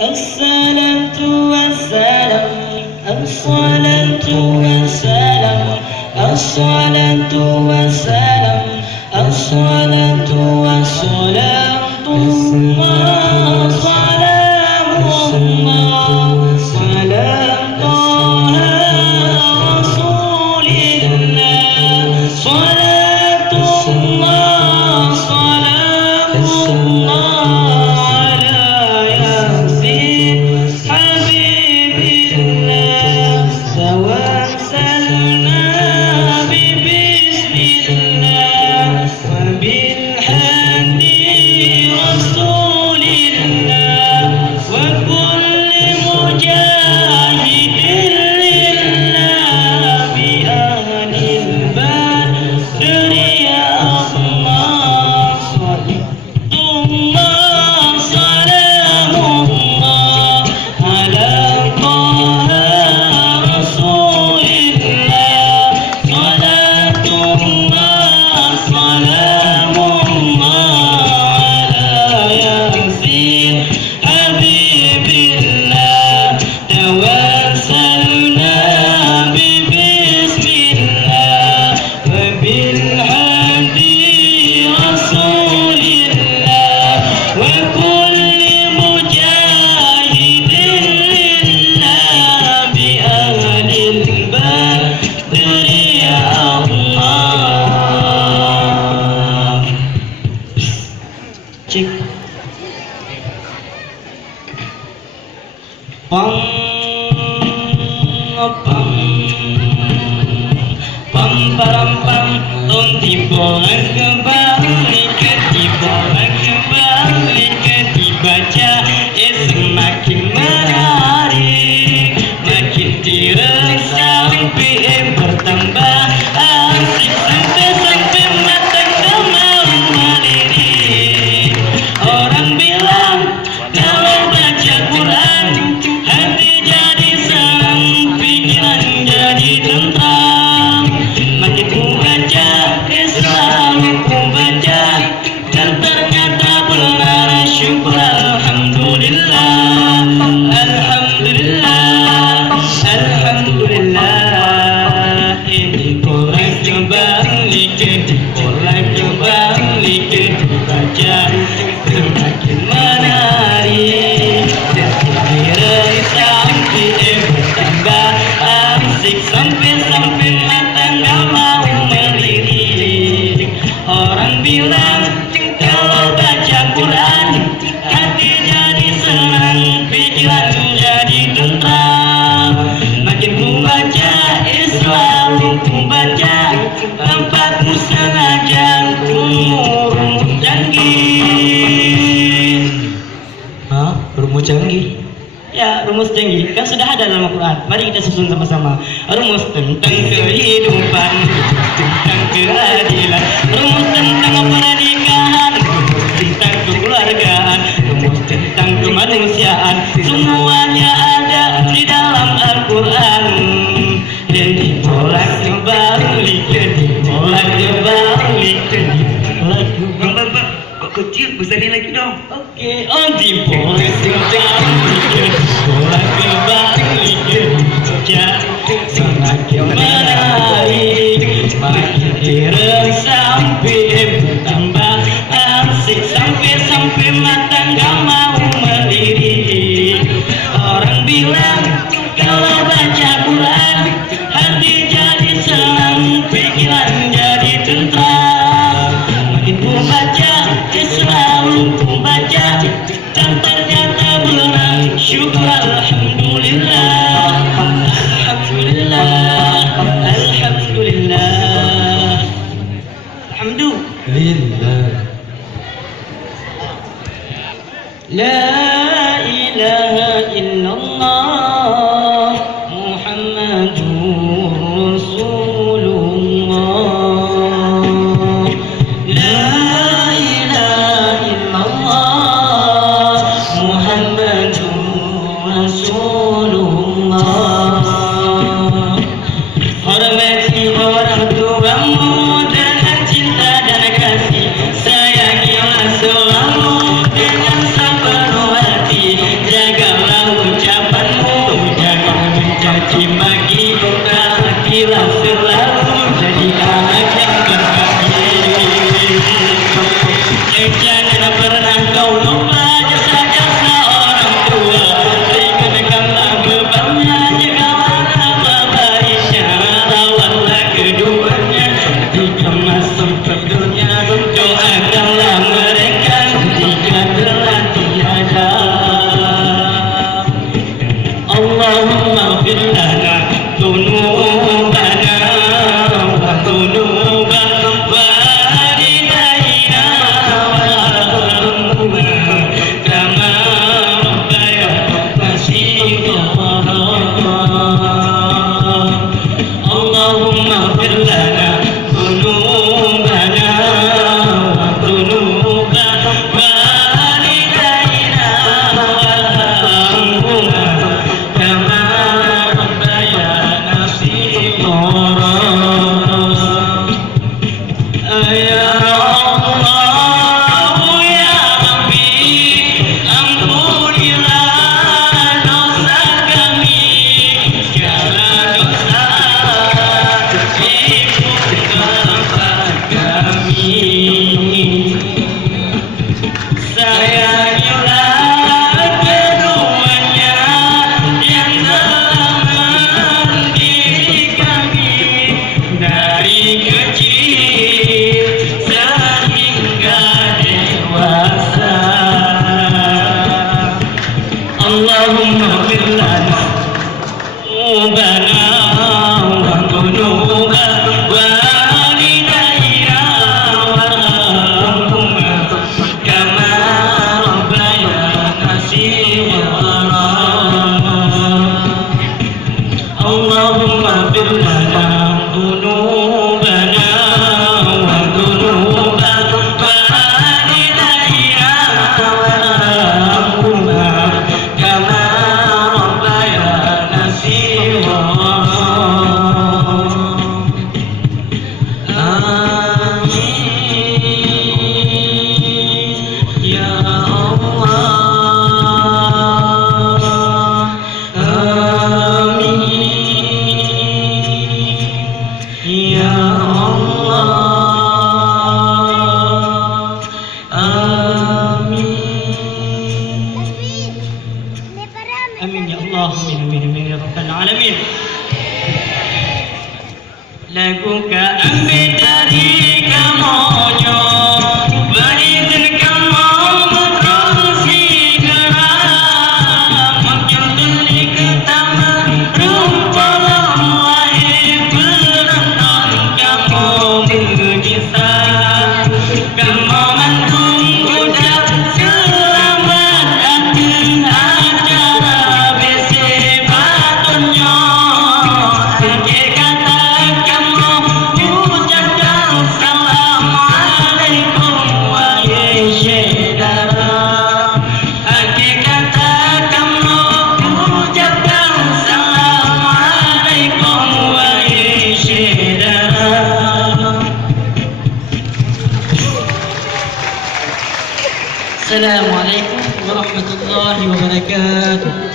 الصلاة والسلام الصلاة والسلام الصلاة والسلام الصلاة والسلام الله سلام الله سلام طه رسول الله صلاة الله سلام الله على ياسين حبيب الله توسلنا ببسم الله وبالحدي رسول الله وكل مجاهد لله بأهل البدر يا الله الله سلام الله على طه رسول الله صلاة الله سلام الله على ياسين حبيب الله توسلنا ببسم الله وبالهدي رسول الله وكل مجاهد لله بأهل البدر يا الله. Cek. Pam pam pam param pam tom dibolak kembali dibolak kembali dibaca semakin menarik makin dirasa sampai bertambah asik sampai mata kau mau melirik. Orang bilang kalau baca Quran hati jadi senang, pikiran jadi tentram. Makin ku baca selalu ku baca dan ternyata benar. Syukur alhamdulillah alhamdulillah alhamdulillah. Dibolak kembali dibolak kembali dibaca semakin menarik dan pikiran sampai bertambah asik sampai mata nggak mau melirik. Orang bilang kalau baca Quran hati jadi senang, pikiran jadi tentram. Makin ku baca selalu ku baca tempatmu sengaja rumus canggih. Hah? Rumus canggih? Ya, rumus canggih kan sudah ada dalam Al-Quran. Mari kita susun sama-sama. Rumus tentang kehidupan, tentang keadilan, rumus tentang pernikahan, rumus tentang kekeluargaan, rumus tentang kemanusiaan. Semuanya ada di dalam Al-Quran. Dan dibolak kembali, dibolak kembali, dibolak kembali. Kok kecil, besarin lagi dong. Oke, oh dibolak kembali, dibolak kembali, dibaca semakin menarik, makin direng sampai bertambah asik sampai mata nggak mau melirik. Orang bilang kalau baca Quran hati jadi senang, pikiran jadi tentram. Makin ku baca selalu ku baca dan ternyata benar. Syukur alhamdulillah alhamdulillah alhamdulillah alhamdulillah. La ilaha illallah Muhammadur Rasulullah. La ilaha illallah Muhammadur Rasulullah. Hormati orang tuamu dengan cinta dan kasih, sayangilah selalu dengan sepenuh hati, jaga sayangilah keduanya yang telah mendidik kami dari kecil sehingga dewasa. Allahumma fir lana ذنوبنا وذنوب والدينا وارحمهما كما ربيانا صغارا. اللهم اغفر لنا ذنوبنا وذنوب والدينا وارحمهما كما ربيانا صغارا. آمين يا الله. آمين يا الله. آمين. آمين يا الله. آمين آمين آمين يا رب العالمين. Lagu keambil dari kamunya, berizinkan mau berfungsi gerak, menjadi ke taman rumput wahai penonton kamu mujizat, kamu mendung ucap selamat datang acara besi batunya. Akhir kata ucapkan Assalamualaikum wahai saudara. Akhir kata kamu ucapkan Assalamualaikum wahai saudara. Assalamualaikum warahmatullahi wabarakatuh.